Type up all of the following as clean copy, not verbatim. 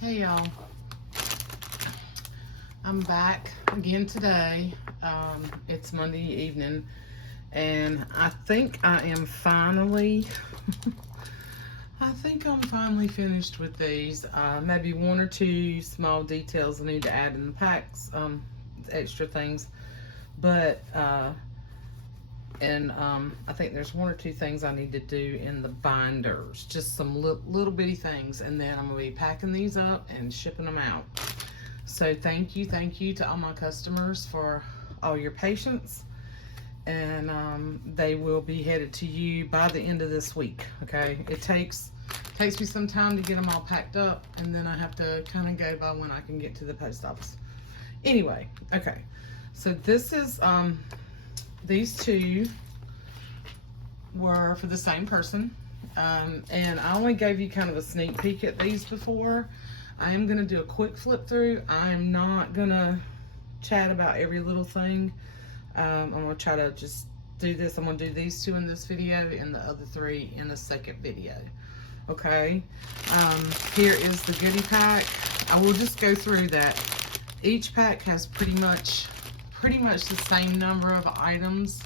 Hey y'all, I'm back again today. It's Monday evening and I think I am finally I'm finally finished with these. Maybe one or two small details I need to add in the packs, extra things, but I think there's one or two things I need to do in the binders, just some little bitty things, and then I'm gonna be packing these up and shipping them out. So thank you to all my customers for all your patience, and they will be headed to you by the end of this week. Okay, it takes me some time to get them all packed up, and then I have to kind of go by when I can get to the post office. Anyway, okay, so this is these two were for the same person, and I only gave you kind of a sneak peek at these before. I am going to do a quick flip through. I am not going to chat about every little thing. I'm going to try to just do this. I'm going to do these two in this video and the other three in a second video. Okay, here is the goodie pack. I will just go through that. Each pack has pretty much the same number of items.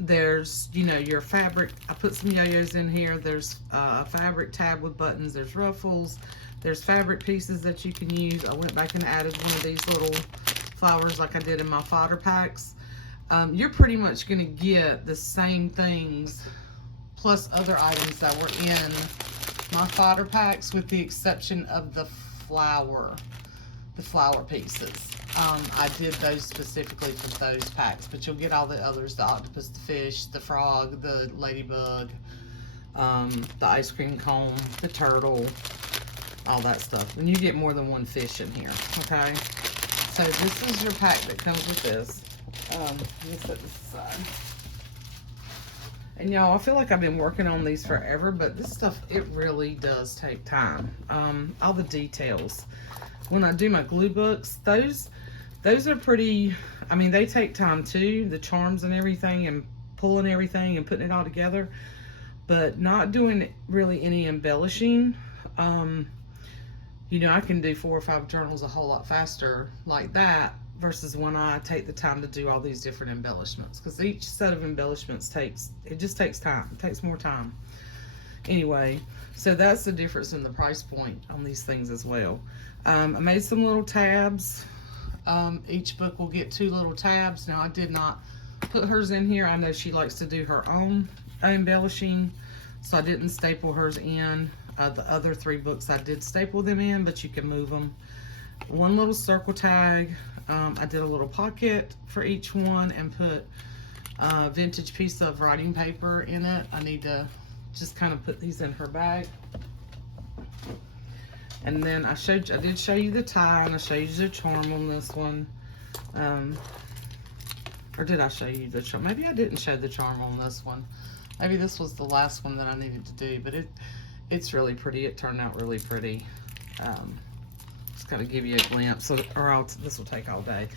There's, you know, your fabric. I put some yo-yos in here. There's a fabric tab with buttons. There's ruffles. There's fabric pieces that you can use. I went back and added one of these little flowers like I did in my fodder packs. You're pretty much going to get the same things plus other items that were in my fodder packs, with the exception of the flower pieces. I did those specifically for those packs, but you'll get all the others: the octopus, the fish, the frog, the ladybug, the ice cream cone, the turtle, all that stuff. And you get more than one fish in here, okay? So this is your pack that comes with this. Let me set this aside. And y'all, I feel like I've been working on these forever, but this stuff, it really does take time. All the details. When I do my glue books, those are pretty, I mean, they take time too, the charms and everything, and pulling everything and putting it all together, but not doing really any embellishing. You know, I can do 4 or 5 journals a whole lot faster like that versus when I take the time to do all these different embellishments, because each set of embellishments just takes time. It takes more time. Anyway, so that's the difference in the price point on these things as well. I made some little tabs. Each book will get 2 little tabs. Now, I did not put hers in here. I know she likes to do her own embellishing, so I didn't staple hers in. The other 3 books I did staple them in, but you can move them. One little circle tag. I did a little pocket for each one and put a vintage piece of writing paper in it. I need to just kind of put these in her bag. And then I did show you the tie, and I showed you the charm on this one. Or did I show you the charm? Maybe I didn't show the charm on this one. Maybe this was the last one that I needed to do, but it's really pretty. It turned out really pretty. Just kind of give you a glimpse, this will take all day.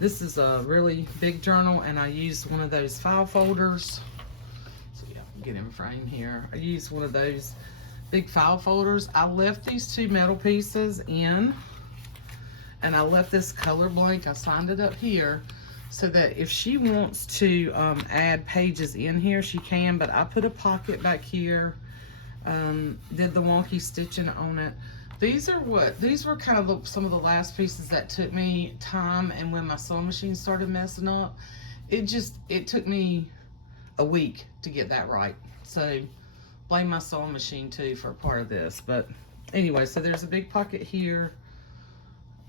This is a really big journal, and I used one of those file folders. So yeah, get in frame here. I used one of those big file folders. I left these 2 metal pieces in, and I left this color blank. I signed it up here so that if she wants to add pages in here, she can, but I put a pocket back here, did the wonky stitching on it. These were kind of some of the last pieces that took me time, and when my sewing machine started messing up, it took me a week to get that right. So blame my sewing machine too for a part of this. But anyway, so there's a big pocket here,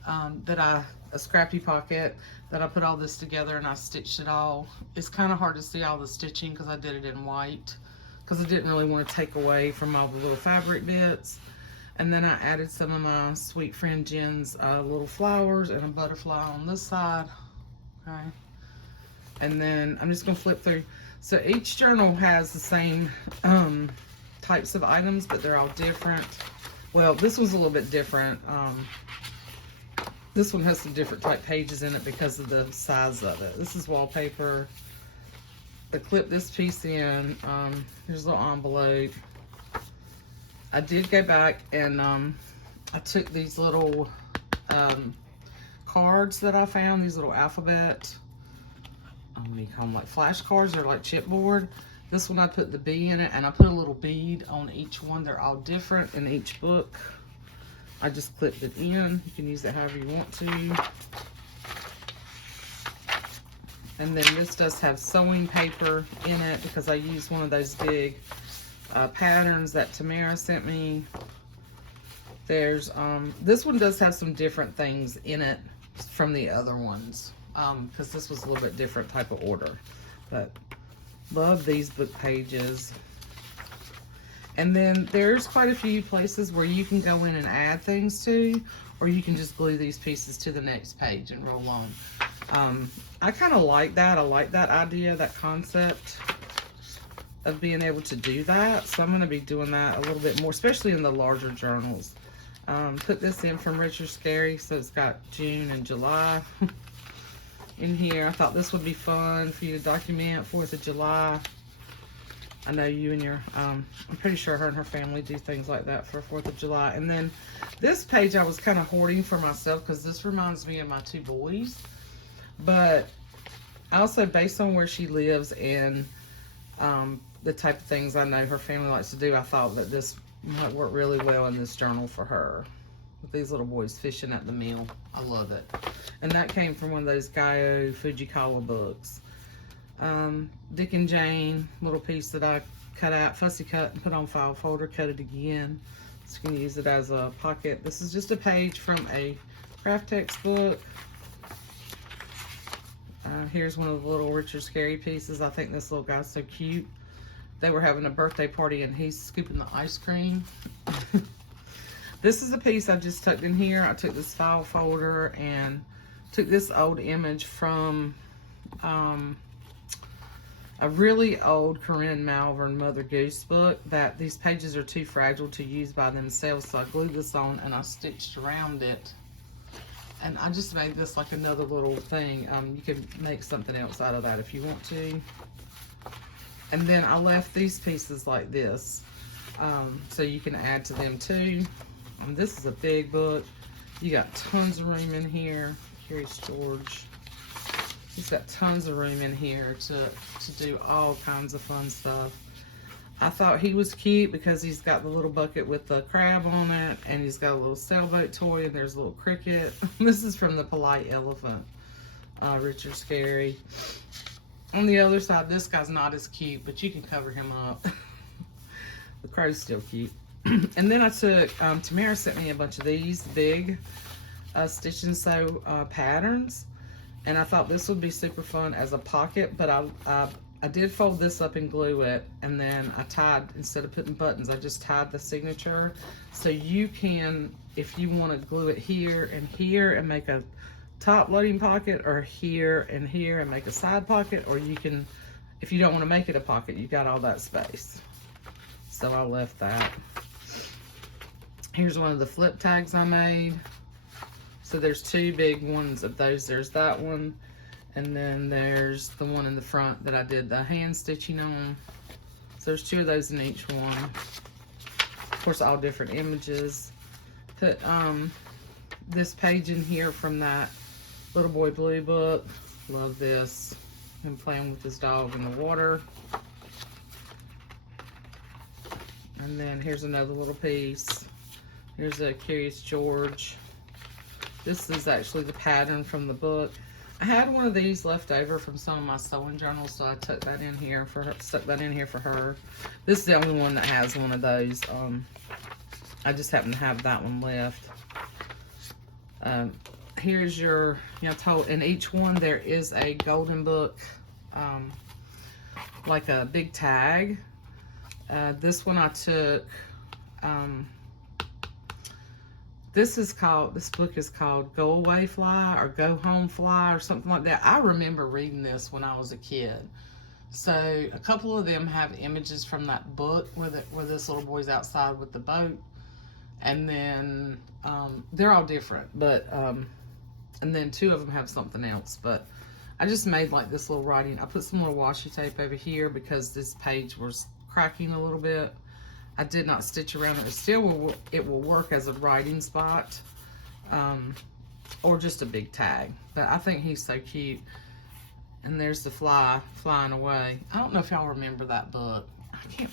a scrappy pocket that I put all this together, and I stitched it all. It's kind of hard to see all the stitching because I did it in white, because I didn't really want to take away from all the little fabric bits. And then I added some of my sweet friend Jen's little flowers and a butterfly on this side. Okay. And then I'm just going to flip through. So each journal has the same types of items, but they're all different. Well, this one's a little bit different. This one has some different type pages in it because of the size of it. This is wallpaper. To clip this piece in, here's a little envelope. I did go back and I took these little cards that I found, these little alphabet, what do you call them, like flashcards or like chipboard. This one I put the B in it, and I put a little bead on each one. They're all different in each book. I just clipped it in. You can use it however you want to. And then this does have sewing paper in it because I used one of those big patterns that Tamara sent me. There's, this one does have some different things in it from the other ones. Because this was a little bit different type of order. But love these book pages. And then there's quite a few places where you can go in and add things to, or you can just glue these pieces to the next page and roll on. I kind of like that. I like that idea, that concept of being able to do that. So I'm going to be doing that a little bit more, especially in the larger journals. Put this in from Rich or Scary, so it's got June and July in here. I thought this would be fun for you to document 4th of July. I know you and your, I'm pretty sure her and her family do things like that for 4th of July. And then this page I was kind of hoarding for myself because this reminds me of my 2 boys. But also based on where she lives and the type of things I know her family likes to do, I thought that this might work really well in this journal for her. With these little boys fishing at the mill. I love it. And that came from one of those Gaio Fujikawa books. Dick and Jane, little piece that I cut out, fussy cut and put on file folder, cut it again. So you can use it as a pocket. This is just a page from a craft textbook. Here's one of the little Richard Scary pieces. I think this little guy's so cute. They were having a birthday party and he's scooping the ice cream. This is a piece I just tucked in here. I took this file folder and took this old image from a really old Corinne Malvern Mother Goose book that these pages are too fragile to use by themselves. So I glued this on and I stitched around it. And I just made this like another little thing. You can make something else out of that if you want to. And then I left these pieces like this. So you can add to them too. And this is a big book. You got tons of room in here. Curious George. He's got tons of room in here to do all kinds of fun stuff. I thought he was cute because he's got the little bucket with the crab on it, and he's got a little sailboat toy, and there's a little cricket. This is from the Polite Elephant, Richard Scary. On the other side, this guy's not as cute, but you can cover him up. The crow's still cute. And then I took, Tamara sent me a bunch of these big stitch and sew patterns. And I thought this would be super fun as a pocket, but I did fold this up and glue it, and then I tied, instead of putting buttons, I just tied the signature. So you can, if you want to glue it here and make a top loading pocket, or here and make a side pocket, or you can, if you don't want to make it a pocket, you got all that space. So I left that. Here's one of the flip tags I made. So there's 2 big ones of those. There's that one, and then there's the one in the front that I did the hand stitching on. So there's 2 of those in each one. Of course, all different images. Put this page in here from that Little Boy Blue book. Love this. I'm playing with this dog in the water. And then here's another little piece. Here's a Curious George. This is actually the pattern from the book. I had one of these left over from some of my sewing journals, so I tucked that in here for her, stuck that in here for her. This is the only one that has one of those. I just happen to have that one left. Here's your, in each one there is a golden book, like a big tag. This one I took, this book is called Go Away Fly or Go Home Fly or something like that. I remember reading this when I was a kid. So a couple of them have images from that book where this little boy's outside with the boat. And then they're all different, but and then 2 of them have something else. But I just made like this little writing. I put some little washi tape over here because this page was cracking a little bit. I did not stitch around it. It will work as a writing spot, or just a big tag. But I think he's so cute. And there's the fly flying away. I don't know if y'all remember that book. I can't.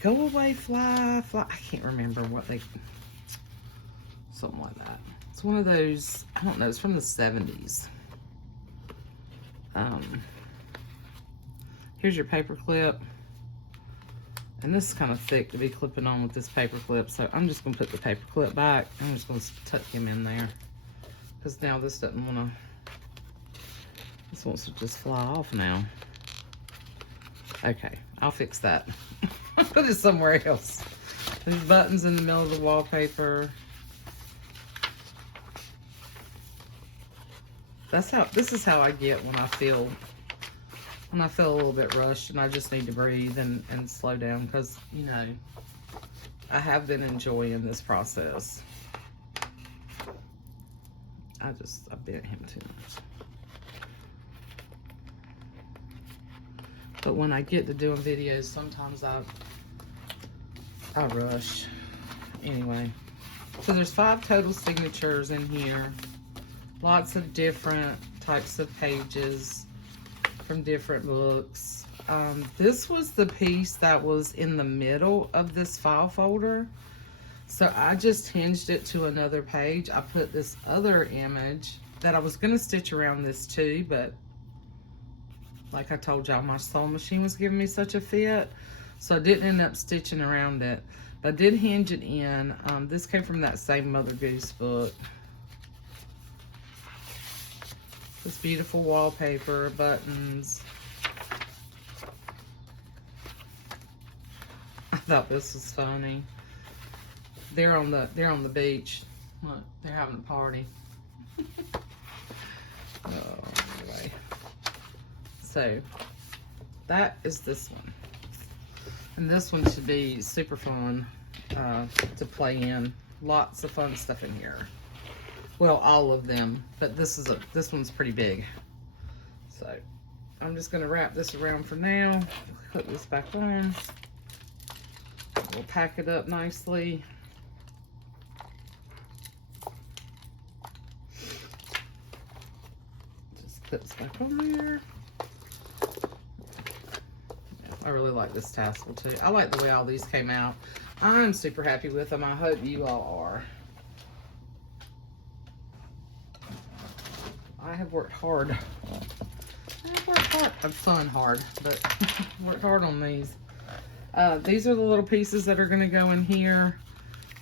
Go away, fly, fly. I can't remember what they. Something like that. It's one of those. I don't know. It's from the 70s. Here's your paper clip. And this is kind of thick to be clipping on with this paper clip. So I'm just going to put the paper clip back. I'm just going to tuck him in there. Because now this doesn't want to. This wants to just fly off now. Okay, I'll fix that. I'll put it somewhere else. There's buttons in the middle of the wallpaper. This is how I get when I feel a little bit rushed and I just need to breathe and slow down, because, you know, I have been enjoying this process. I bent him too much. But when I get to doing videos, sometimes I rush. Anyway, so there's 5 total signatures in here. Lots of different types of pages from different books. This was the piece that was in the middle of this file folder. So I just hinged it to another page. I put this other image that I was going to stitch around this too, but like I told y'all, my sewing machine was giving me such a fit, so I didn't end up stitching around it. But I did hinge it in. This came from that same Mother Goose book. This beautiful wallpaper, buttons. I thought this was funny. They're on the beach. Look, they're having a party. Anyway. So that is this one. And this one should be super fun to play in. Lots of fun stuff in here. Well, all of them, but this one's pretty big. So I'm just gonna wrap this around for now. Put this back on. We'll pack it up nicely. Just put this back on there. I really like this tassel too. I like the way all these came out. I'm super happy with them. I hope you all are. I have worked hard. I've fun hard, but worked hard on these. These are the little pieces that are going to go in here.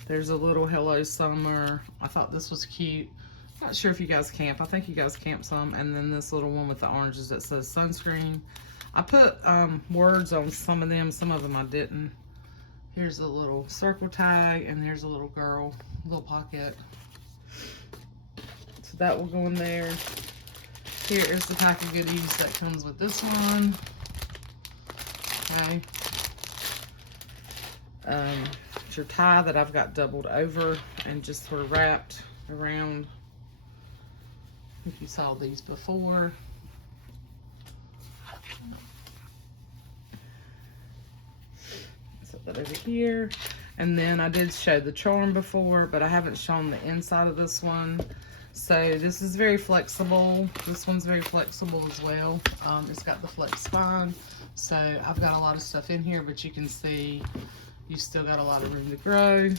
There's a little Hello Summer. I thought this was cute. Not sure if you guys camp. I think you guys camp some. And then this little one with the oranges that says sunscreen. I put words on some of them I didn't. Here's a little circle tag, and there's a little girl, little pocket. So that will go in there. Here is the pack of goodies that comes with this one. Okay. It's your tie that I've got doubled over and just sort of wrapped around. If you saw these before. Set that over here. And then I did show the charm before, but I haven't shown the inside of this one. So this is very flexible. This one's very flexible as well. It's got the flex spine. So I've got a lot of stuff in here, but you can see you've still got a lot of room to grow.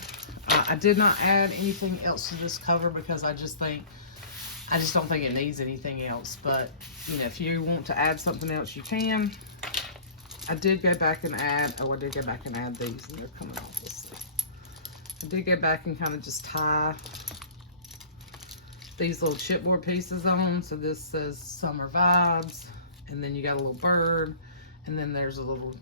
I did not add anything else to this cover because I just don't think it needs anything else. But you know, if you want to add something else, you can. I did go back and add, I did go back and add these, and they're coming off this stuff. I did go back and kind of just tie these little chipboard pieces on. So this says Summer Vibes, and then you got a little bird, and then there's a little,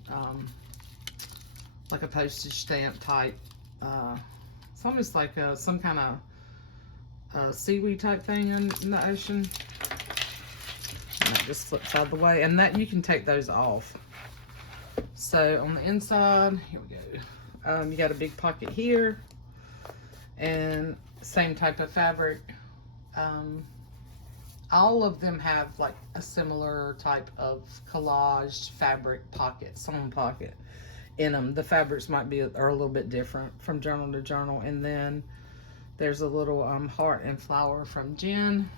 like a postage stamp type, it's almost like some kind of seaweed type thing in the ocean. And that just slips out of the way, and that you can take those off. So on the inside, here we go. You got a big pocket here, and same type of fabric. All of them have like a similar type of collage fabric pocket, sewn pocket in them. The fabrics might be are a little bit different from journal to journal. And then there's a little heart and flower from Jen.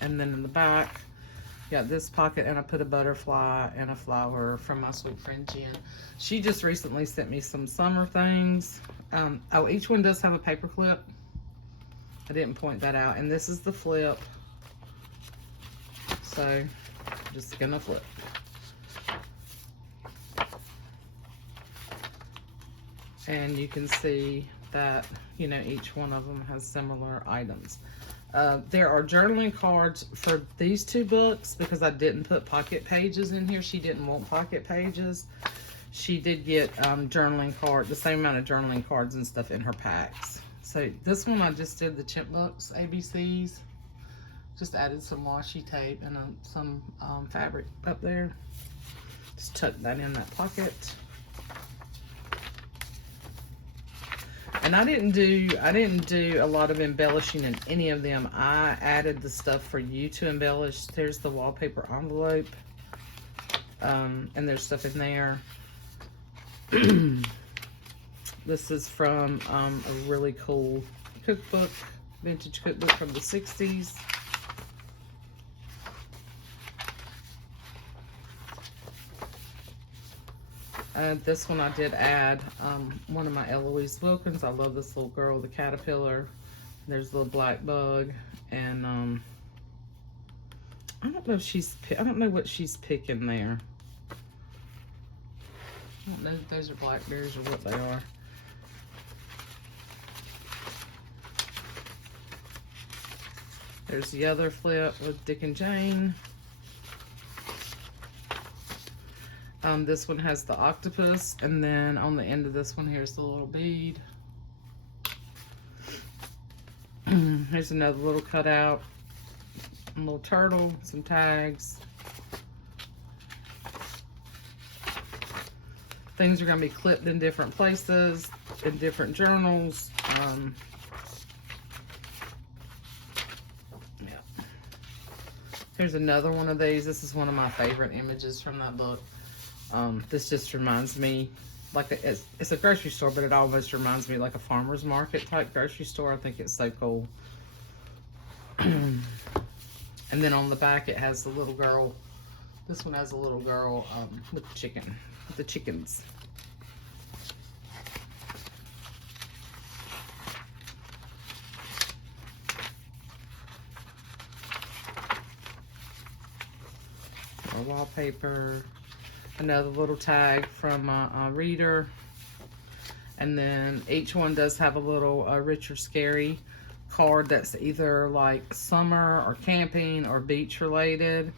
And then in the back, got this pocket, and I put a butterfly and a flower from my sweet friend Jen. She just recently sent me some summer things. Oh, each one does have a paper clip. I didn't point that out. And this is the flip. So, I'm just gonna flip. And you can see that, you know, each one of them has similar items. There are journaling cards for these two books because I didn't put pocket pages in here. She didn't want pocket pages. She did get journaling the same amount of journaling cards and stuff in her packs. So this one I just did the chip books, ABCs. Just added some washi tape and some fabric up there. Just tuck that in that pocket. And I didn't do a lot of embellishing in any of them. I added the stuff for you to embellish. There's the wallpaper envelope. And there's stuff in there. This is from a really cool cookbook, vintage cookbook from the 60s. This one I did add one of my Eloise Wilkins. I love this little girl, the caterpillar. There's the little black bug, and I don't know what she's picking there. I don't know if those are blackberries or what they are. There's the other flip with Dick and Jane. This one has the octopus, and then on the end of this one, here's the little bead. Here's another little cutout, a little turtle, some tags. Things are going to be clipped in different places, in different journals. Yeah. Here's another one of these. This is one of my favorite images from that book. This just reminds me, like it's a grocery store, but it almost reminds me like a farmer's market type grocery store. I think it's so cool. And then on the back it has the little girl. This one has a little girl with the chickens. More wallpaper. Another little tag from a reader. And then each one does have a little Richard Scarry card that's either like summer or camping or beach related.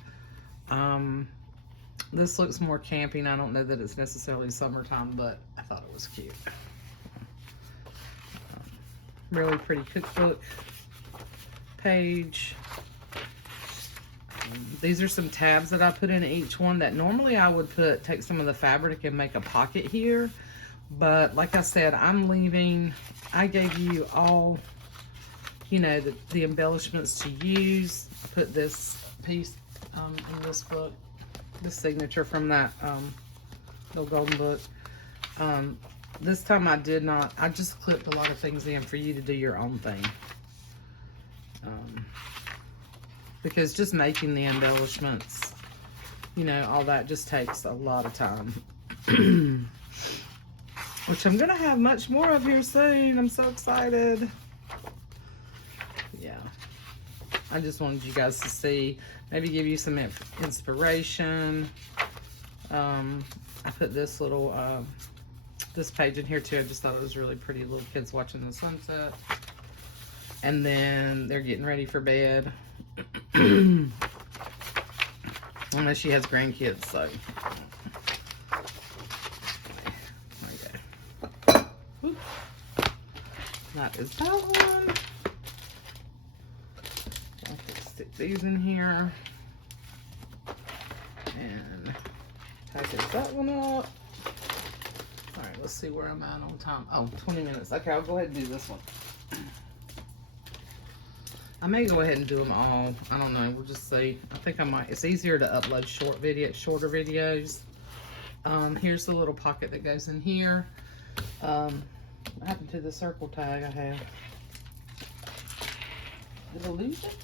This looks more camping. I don't know that it's necessarily summertime, but I thought it was cute. Really pretty cookbook page. These are some tabs that I put in each one that normally I would take some of the fabric and make a pocket here. But like I said, I gave you all, you know, the embellishments to use. I put this piece in this book, the signature from that little golden book. This time I just clipped a lot of things in for you to do your own thing. Because just making the embellishments, you know, all that just takes a lot of time. Which I'm going to have much more of here soon. I'm so excited. Yeah. I just wanted you guys to see, maybe give you some inspiration. I put this little, this page in here too. I just thought it was really pretty. Little kids watching the sunset. And then they're getting ready for bed. Unless she has grandkids, so. Okay. That is that one. I'll just stick these in here. And package that one up. Alright, let's see where I'm at on time. Oh, 20 minutes. Okay, I'll go ahead and do this one. I may go ahead and do them all. I don't know. We'll just see. I think I might. It's easier to upload shorter videos. Here's the little pocket that goes in here. What happened to the circle tag I have? Did I lose it?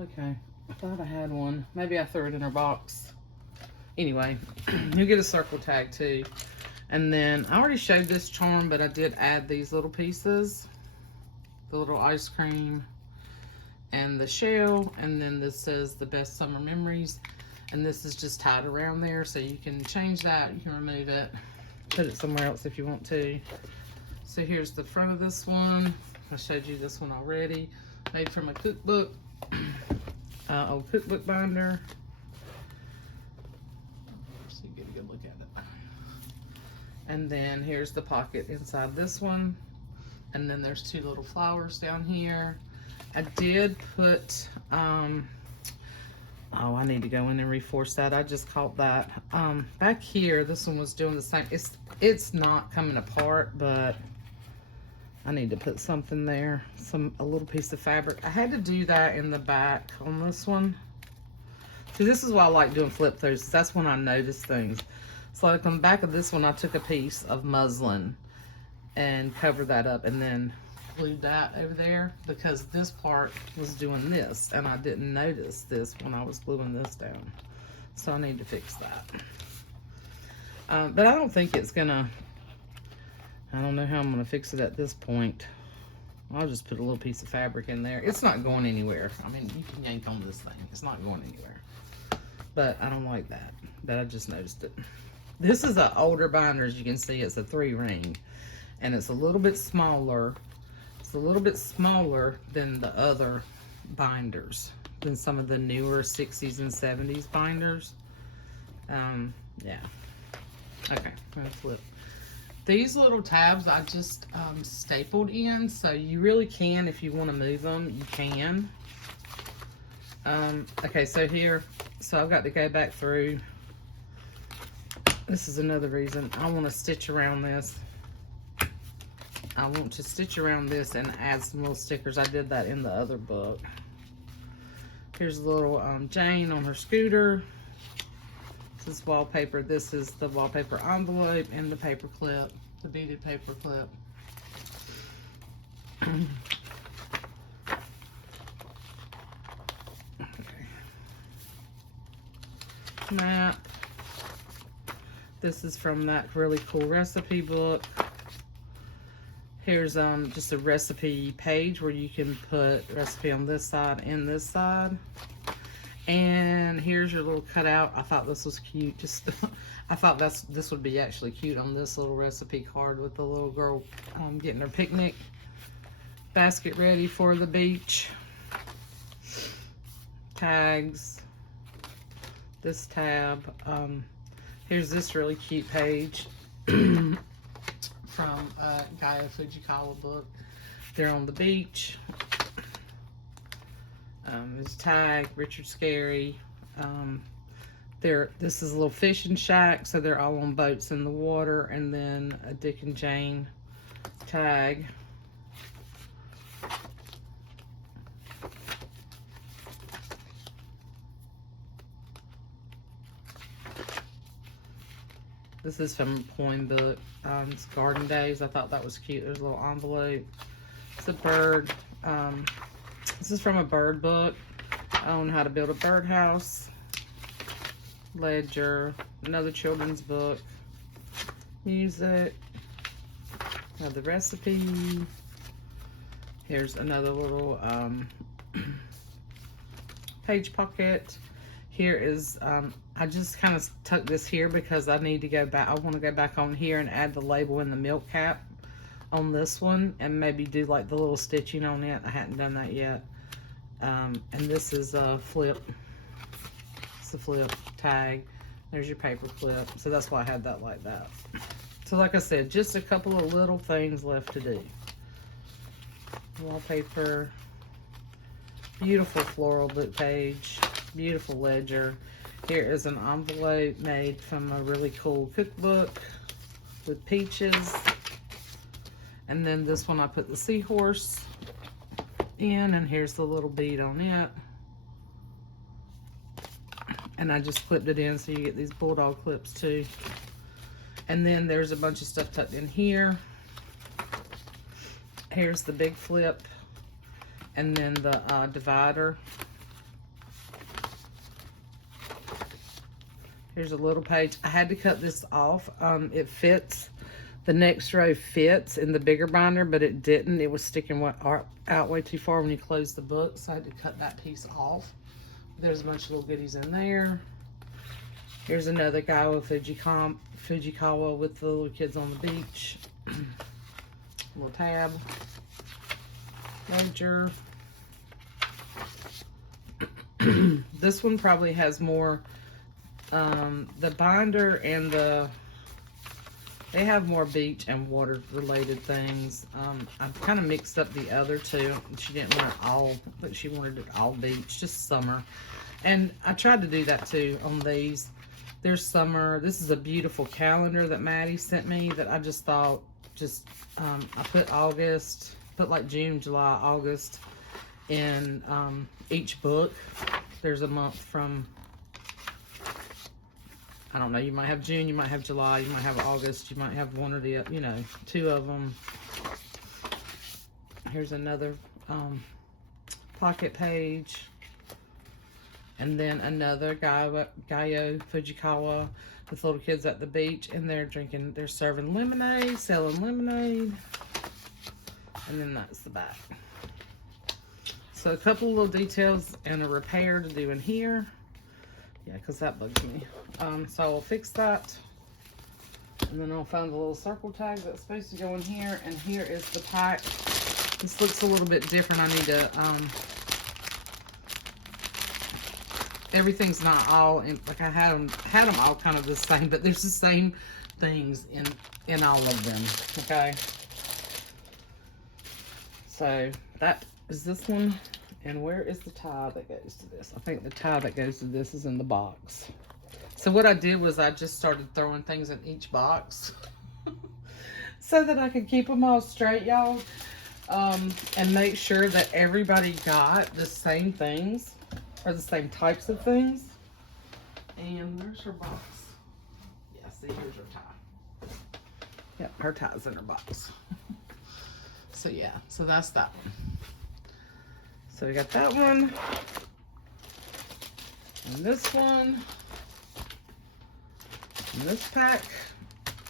Okay, I thought I had one. Maybe I threw it in her box. Anyway, you get a circle tag too. And then I already showed this charm, but I did add these little pieces. The little ice cream and the shell. And then this says the best summer memories. And this is just tied around there, so you can change that. You can remove it, put it somewhere else if you want to. So here's the front of this one. I showed you this one already. Made from a cookbook, old cookbook binder. So you get a good look at it. And then here's the pocket inside this one. And then there's two little flowers down here. I did put, oh, I need to go in and reforce that. I just caught that. Back here, this one was doing the same. It's not coming apart, but I need to put something there. A little piece of fabric. I had to do that in the back on this one. See, this is why I like doing flip throughs. That's when I notice things. So like on the back of this one, I took a piece of muslin and covered that up and then glued that over there because this part was doing this and I didn't notice this when I was gluing this down. So I need to fix that. But I don't think it's gonna, I don't know how I'm gonna fix it at this point. I'll just put a little piece of fabric in there. It's not going anywhere. I mean, you can yank on this thing. It's not going anywhere. But I don't like that. But I just noticed it. This is an older binder, as you can see. It's a 3-ring. And it's a little bit smaller. It's a little bit smaller than the other binders, than some of the newer 60s and 70s binders. Yeah. Okay, I'm gonna flip. These little tabs I just stapled in, so you really can, if you want to move them, you can. Okay, so here, so I've got to go back through. This is another reason I want to stitch around this. I want to stitch around this and add some little stickers. I did that in the other book. Here's a little Jane on her scooter. This is wallpaper. This is the wallpaper envelope and the paper clip, the beaded paper clip. Okay. Map. This is from that really cool recipe book. Here's just a recipe page where you can put recipe on this side and this side. And here's your little cutout. I thought this was cute. Just I thought this would be actually cute on this little recipe card with the little girl getting her picnic basket ready for the beach. Tags. This tab. Here's this really cute page from Gaia Fujikawa book. They're on the beach. There's tag, Richard Scarry. This is a little fishing shack, so they're all on boats in the water, and then a Dick and Jane tag. This is from a poem book. It's Garden Days. I thought that was cute. There's a little envelope. It's a bird. This is from a bird book on how to build a birdhouse. Ledger. Another children's book. Music. Another recipe. Here's another little page pocket. Here is, I just kind of tucked this here because I need to go back. I want to go back on here and add the label and the milk cap on this one and maybe do like the little stitching on it. I hadn't done that yet. And this is a flip. It's a flip tag. There's your paper clip. So that's why I had that like that. So like I said, just a couple of little things left to do. Wallpaper. Beautiful floral book page. Beautiful ledger. Here is an envelope made from a really cool cookbook with peaches. And then this one I put the seahorse in, and here's the little bead on it. And I just clipped it in so you get these bulldog clips too. And then there's a bunch of stuff tucked in here. Here's the big flip. And then the divider. Here's a little page. I had to cut this off. It fits. The next row fits in the bigger binder, but it didn't. It was sticking out way too far when you close the book, so I had to cut that piece off. There's a bunch of little goodies in there. Here's another guy with Fujikawa with the little kids on the beach. Little tab. Ledger. This one probably has more, the binder and they have more beach and water related things. I've kind of mixed up the other two. She didn't want it all, but she wanted it all beach, just summer. And I tried to do that too on these. There's summer. This is a beautiful calendar that Maddie sent me that I just thought, I put August, put like June, July, August in each book. There's a month from, I don't know, you might have June, you might have July, you might have August, you might have one or the other, you know, two of them. Here's another pocket page. And then another Gaio Fujikawa with little kids at the beach, and they're serving lemonade, selling lemonade. And then that's the back. So a couple of little details and a repair to do in here. Yeah, because that bugs me. So I'll fix that. And then I'll find the little circle tag that's supposed to go in here. And here is the pack. This looks a little bit different. I need to, everything's not all, like I had them all kind of the same, but there's the same things in all of them, okay? So that is this one. And where is the tie that goes to this? I think the tie that goes to this is in the box. So what I did was I just started throwing things in each box so that I could keep them all straight, y'all. And make sure that everybody got the same things or the same types of things. And there's her box. Yeah, see, here's her tie. Yep, her tie's in her box. So yeah, so that's that one. So we got that one, and this one, and this pack.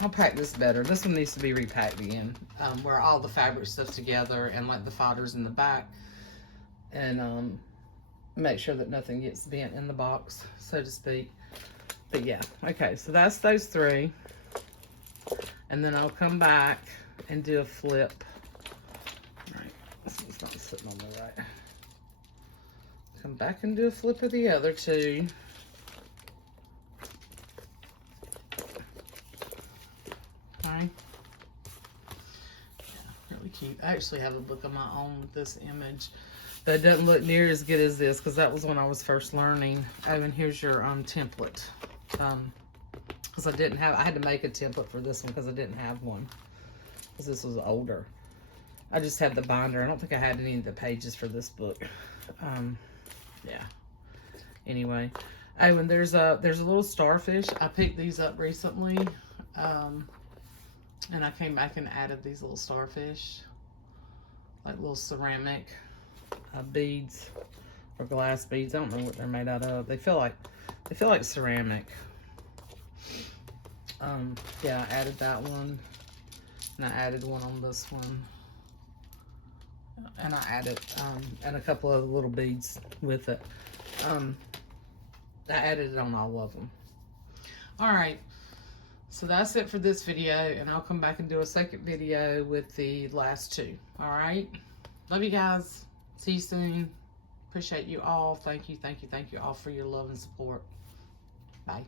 I'll pack this better. This one needs to be repacked again, where all the fabric stuff's together and like the fodders in the back, and make sure that nothing gets bent in the box, so to speak. But yeah, okay, so that's those three, and then I'll come back and do a flip. All right, this one's not sitting on the right. Come back and do a flip of the other two. Okay. Yeah, really cute. I actually have a book of my own with this image. That doesn't look near as good as this because that was when I was first learning. Oh, and here's your template. Because I had to make a template for this one because I didn't have one. Because this was older. I just had the binder. I don't think I had any of the pages for this book. Yeah. Anyway. Oh, and there's a little starfish. I picked these up recently. And I came back and added these little starfish. Like little ceramic beads or glass beads. I don't know what they're made out of. They feel like ceramic. Yeah, I added that one. And I added one on this one. And I added, and a couple of little beads with it. I added it on all of them. Alright, so that's it for this video, and I'll come back and do a second video with the last two. Alright, love you guys. See you soon. Appreciate you all. Thank you all for your love and support. Bye.